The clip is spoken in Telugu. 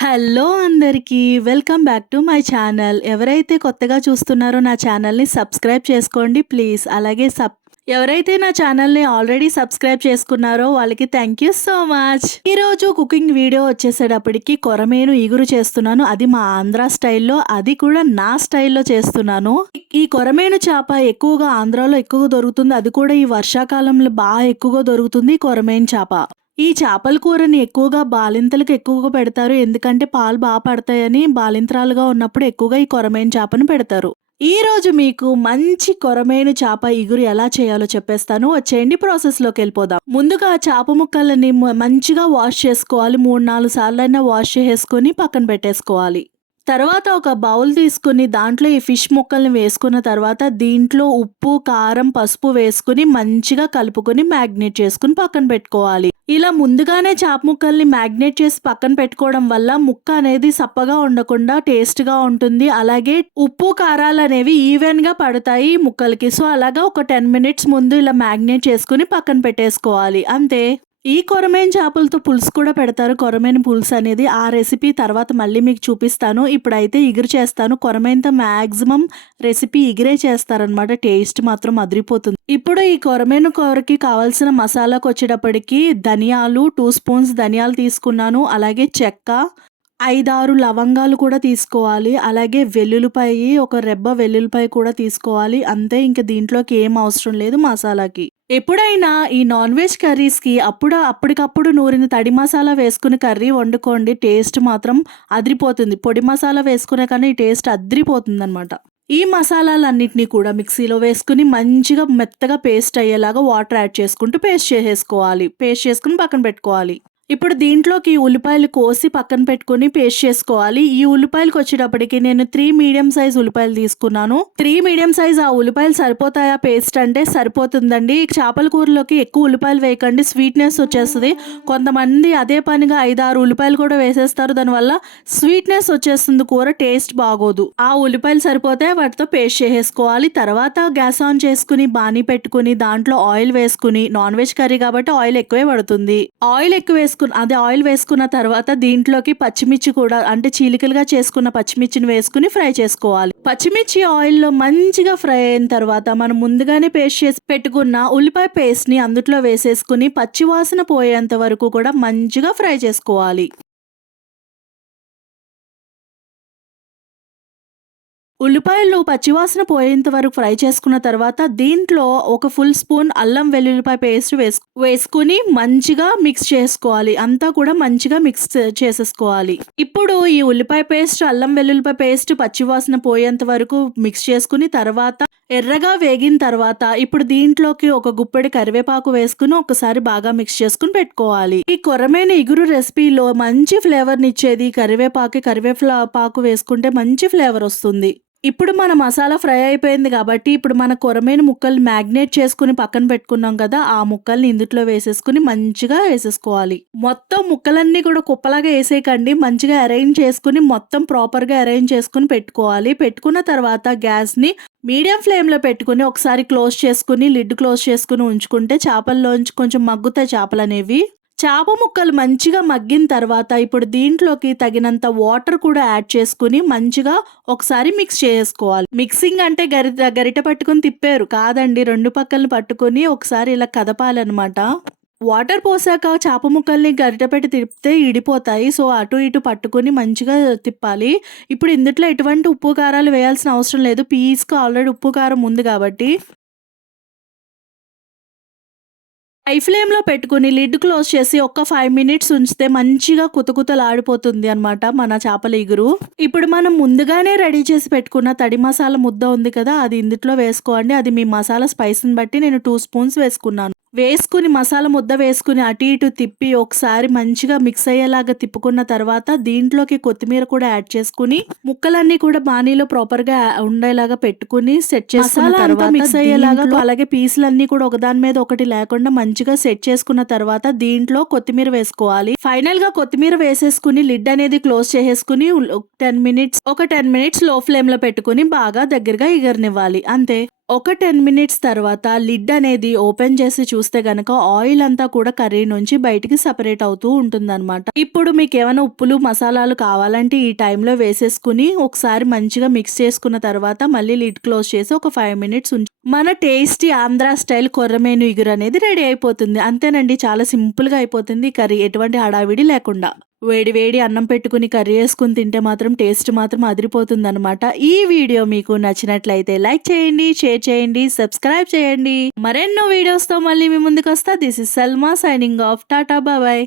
హలో అందరికీ welcome back to my channel. ఎవరైతే కొత్తగా చూస్తున్నారో నా ఛానల్ని సబ్స్క్రైబ్ చేసుకోండి ప్లీజ్. అలాగే సబ్ ఎవరైతే నా ఛానల్ని ఆల్రెడీ సబ్స్క్రైబ్ చేసుకున్నారో వాళ్ళకి థ్యాంక్ యూ సో మచ్. ఈరోజు కుకింగ్ వీడియో వచ్చేసేటప్పటికి కొరమేను ఇగురు చేస్తున్నాను. అది మా ఆంధ్ర స్టైల్లో అది కూడా నా స్టైల్లో చేస్తున్నాను. ఈ కొరమేను చేప ఎక్కువగా ఆంధ్రాలో ఎక్కువగా దొరుకుతుంది. అది కూడా ఈ వర్షాకాలంలో బాగా ఎక్కువగా దొరుకుతుంది కొరమేను చేప. ఈ చేపల కూరని ఎక్కువగా బాలింతలకు ఎక్కువగా పెడతారు. ఎందుకంటే పాలు బాగా పడతాయని బాలింతరాలుగా ఉన్నప్పుడు ఎక్కువగా ఈ కొరమైన చేపను పెడతారు. ఈ రోజు మీకు మంచి కొరమైన చేప ఇగురు ఎలా చేయాలో చెప్పేస్తాను. వచ్చేయండి ప్రాసెస్లోకి వెళ్ళిపోదాం. ముందుగా చేప ముక్కలని మంచిగా వాష్ చేసుకోవాలి. మూడు నాలుగు సార్లు అయినా వాష్ చేసుకొని పక్కన పెట్టేసుకోవాలి. తర్వాత ఒక బౌల్ తీసుకుని దాంట్లో ఈ ఫిష్ ముక్కల్ని వేసుకున్న తర్వాత దీంట్లో ఉప్పు కారం పసుపు వేసుకుని మంచిగా కలుపుకొని మ్యాగ్నేట్ చేసుకుని పక్కన పెట్టుకోవాలి. ఇలా ముందుగానే చేప ముక్కల్ని మ్యాగ్నేట్ చేసి పక్కన పెట్టుకోవడం వల్ల ముక్క అనేది సప్పగా ఉండకుండా టేస్ట్గా ఉంటుంది. అలాగే ఉప్పు కారాలు అనేవి ఈవెన్గా పడతాయి ముక్కలకి. సో అలాగా ఒక టెన్ మినిట్స్ ముందు ఇలా మ్యాగ్నేట్ చేసుకుని పక్కన పెట్టేసుకోవాలి. అంతే. ఈ కొరమేన్ చేపలతో పులుసు కూడా పెడతారు. కొరమేన్ పులుసు అనేది ఆ రెసిపీ తర్వాత మళ్ళీ మీకు చూపిస్తాను. ఇప్పుడైతే ఇగురు చేస్తాను. కొరమేన్తో మ్యాక్సిమం రెసిపీ ఇగిరే చేస్తారనమాట టేస్ట్ మాత్రం అదిరిపోతుంది. ఇప్పుడు ఈ కొరమేను కూరకి కావాల్సిన మసాలాకు వచ్చేటప్పటికి ధనియాలు టూ స్పూన్స్ ధనియాలు తీసుకున్నాను. అలాగే చెక్క ఐదారు లవంగాలు కూడా తీసుకోవాలి. అలాగే వెల్లుల్లిపాయి ఒక రెబ్బ వెల్లుల్లిపాయ కూడా తీసుకోవాలి. అంతే ఇంక దీంట్లోకి ఏం అవసరం లేదు మసాలాకి. ఎప్పుడైనా ఈ నాన్ వెజ్ కర్రీస్కి అప్పుడు అప్పటికప్పుడు నూరిన తడి మసాలా వేసుకుని కర్రీ వండుకోండి. టేస్ట్ మాత్రం అదిరిపోతుంది. పొడి మసాలా వేసుకునే కానీ ఈ టేస్ట్ అదిరిపోతుంది అనమాట ఈ మసాలాలన్నింటినీ కూడా మిక్సీలో వేసుకుని మంచిగా మెత్తగా పేస్ట్ అయ్యేలాగా వాటర్ యాడ్ చేసుకుంటూ పేస్ట్ చేసేసుకోవాలి. పేస్ట్ చేసుకుని పక్కన పెట్టుకోవాలి. ఇప్పుడు దీంట్లోకి ఉల్లిపాయలు కోసి పక్కన పెట్టుకొని పేస్ట్ చేసుకోవాలి. ఈ ఉల్లిపాయలకు వచ్చేటప్పటికి నేను త్రీ మీడియం సైజ్ ఉల్లిపాయలు తీసుకున్నాను. త్రీ మీడియం సైజ్ ఆ ఉల్లిపాయలు సరిపోతాయా? పేస్ట్ అంటే సరిపోతుందండి. చేపల కూరలోకి ఎక్కువ ఉల్లిపాయలు వేయకండి. స్వీట్నెస్ వచ్చేస్తుంది. కొంతమంది అదే పనిగా ఐదు ఆరు ఉల్లిపాయలు కూడా వేసేస్తారు. దానివల్ల స్వీట్నెస్ వచ్చేస్తుంది కూర టేస్ట్ బాగోదు. ఆ ఉల్లిపాయలు సరిపోతే వాటితో పేస్ట్ చేసేసుకోవాలి. తర్వాత గ్యాస్ ఆన్ చేసుకుని బాణీ పెట్టుకుని దాంట్లో ఆయిల్ వేసుకుని నాన్ వెజ్ కర్రీ కాబట్టి ఆయిల్ ఎక్కువే పడుతుంది. ఆయిల్ ఎక్కువ వేసుకున్న అదే ఆయిల్ వేసుకున్న తర్వాత దీంట్లోకి పచ్చిమిర్చి కూడా అంటే చీలికలుగా చేసుకున్న పచ్చిమిర్చిని వేసుకుని ఫ్రై చేసుకోవాలి. పచ్చిమిర్చి ఆయిల్లో మంచిగా ఫ్రై అయిన తర్వాత మనం ముందుగానే పేస్ట్ చేసి పెట్టుకున్న ఉల్లిపాయ పేస్ట్ని అందుట్లో వేసేసుకుని పచ్చివాసన పోయేంత వరకు కూడా మంచిగా ఫ్రై చేసుకోవాలి. ఉల్లిపాయలు పచ్చివాసన పోయేంత వరకు ఫ్రై చేసుకున్న తర్వాత దీంట్లో ఒక ఫుల్ స్పూన్ అల్లం వెల్లుల్లిపాయ పేస్ట్ వేసు వేసుకుని మంచిగా మిక్స్ చేసుకోవాలి. అంతా కూడా మంచిగా మిక్స్ చేసేసుకోవాలి. ఇప్పుడు ఈ ఉల్లిపాయ పేస్ట్ అల్లం వెల్లుల్లిపాయ పేస్ట్ పచ్చివాసన పోయేంత వరకు మిక్స్ చేసుకుని తర్వాత ఎర్రగా వేగిన తర్వాత ఇప్పుడు దీంట్లోకి ఒక గుప్పెడి కరివేపాకు వేసుకుని ఒకసారి బాగా మిక్స్ చేసుకుని పెట్టుకోవాలి. ఈ కొరమైన ఇగురు రెసిపీలో మంచి ఫ్లేవర్ నిచ్చేది కరివేపాకు కరివేపాకు వేసుకుంటే మంచి ఫ్లేవర్ వస్తుంది. ఇప్పుడు మన మసాలా ఫ్రై అయిపోయింది కాబట్టి ఇప్పుడు మన కొరమైన ముక్కలు మ్యాగ్నేట్ చేసుకుని పక్కన పెట్టుకున్నాం కదా ఆ ముక్కల్ని ఇందుట్లో వేసేసుకుని మంచిగా వేసేసుకోవాలి. మొత్తం ముక్కలన్నీ కూడా కుప్పలాగా వేసేయకండి. మంచిగా అరేంజ్ చేసుకుని మొత్తం ప్రాపర్గా అరేంజ్ చేసుకుని పెట్టుకోవాలి. పెట్టుకున్న తర్వాత గ్యాస్ని మీడియం ఫ్లేమ్లో పెట్టుకుని ఒకసారి క్లోజ్ చేసుకుని లిడ్ క్లోజ్ చేసుకుని ఉంచుకుంటే చేపల్లోంచి కొంచెం మగ్గుతాయి చేపలు అనేవి చేప ముక్కలు మంచిగా మగ్గిన తర్వాత ఇప్పుడు దీంట్లోకి తగినంత వాటర్ కూడా యాడ్ చేసుకుని మంచిగా ఒకసారి మిక్స్ చేసుకోవాలి. మిక్సింగ్ అంటే గరిట గరిట పట్టుకుని తిప్పారు. కాదండి రెండు పక్కలను పట్టుకొని ఒకసారి ఇలా కదపాలన్నమాట. వాటర్ పోసాక చేప ముక్కల్ని గరిట పెట్టి తిప్పితే ఇడిపోతాయి. సో అటు ఇటు పట్టుకొని మంచిగా తిప్పాలి. ఇప్పుడు ఇందుట్లో ఎటువంటి ఉప్పు కారాలు వేయాల్సిన అవసరం లేదు. పీస్కి ఆల్రెడీ ఉప్పు కారం ఉంది కాబట్టి హై ఫ్లేమ్లో పెట్టుకుని లిడ్ క్లోజ్ చేసి ఒక ఫైవ్ మినిట్స్ ఉంచితే మంచిగా కుతకుతలాడిపోతుంది అనమాట మన చేపల ఇగురు. ఇప్పుడు మనం ముందుగానే రెడీ చేసి పెట్టుకున్న తడి మసాలా ముద్ద ఉంది కదా అది ఇందుట్లో వేసుకోండి. అది మీ మసాలా స్పైస్ని బట్టి నేను టూ స్పూన్స్ వేసుకున్నాను. వేసుకుని మసాలా ముద్ద వేసుకుని అటు ఇటు తిప్పి ఒకసారి మంచిగా మిక్స్ అయ్యేలాగా తిప్పుకున్న తర్వాత దీంట్లోకి కొత్తిమీర కూడా యాడ్ చేసుకుని ముక్కలన్నీ కూడా బాణీలో ప్రాపర్గా ఉండేలాగా పెట్టుకుని సెట్ చేసుకున్న తర్వాత మిక్స్ అయ్యేలాగా అలాగే పీసులన్నీ కూడా ఒకదాని మీద ఒకటి లేకుండా మంచిగా సెట్ చేసుకున్న తర్వాత దీంట్లో కొత్తిమీర వేసుకోవాలి. ఫైనల్గా కొత్తిమీర వేసేసుకుని లిడ్ అనేది క్లోజ్ చేసేసుకుని టెన్ మినిట్స్ ఒక టెన్ మినిట్స్లో ఫ్లేమ్లో పెట్టుకుని బాగా దగ్గరగా ఎగరనివ్వాలి అంతే. ఒక 10 మినిట్స్ తర్వాత లిడ్ అనేది ఓపెన్ చేసి చూస్తే గనక ఆయిల్ అంతా కూడా కర్రీ నుంచి బయటికి సపరేట్ అవుతూ ఉంటుందన్నమాట. ఇప్పుడు మీకేమైనా ఉప్పులు, మసాలాలు కావాలంటే ఈ టైంలో వేసేసుకుని ఒకసారి మంచిగా మిక్స్ చేసుకున్న తర్వాత మళ్ళీ లిడ్ క్లోజ్ చేసి ఒక ఫైవ్ మినిట్స్ ఉంచు మన టేస్టీ ఆంధ్ర స్టైల్ కొర్రమేను ఇగురు అనేది రెడీ అయిపోతుంది. అంతేనండి చాలా సింపుల్‌గా అయిపోతుంది కర్రీ ఎటువంటి హడావిడి లేకుండా. వేడి వేడి అన్నం పెట్టుకొని కర్రీ వేసుకుని తింటే మాత్రం టేస్ట్ మాత్రం అదిరిపోతుందనమాట. ఈ వీడియో మీకు నచ్చినట్లయితే లైక్ చేయండి, షేర్ చేయండి, సబ్స్క్రైబ్ చేయండి. మరెన్నో వీడియోస్‌తో మళ్ళీ మీ ముందుకొస్తా. This is Salma signing off. Tata బాబాయ్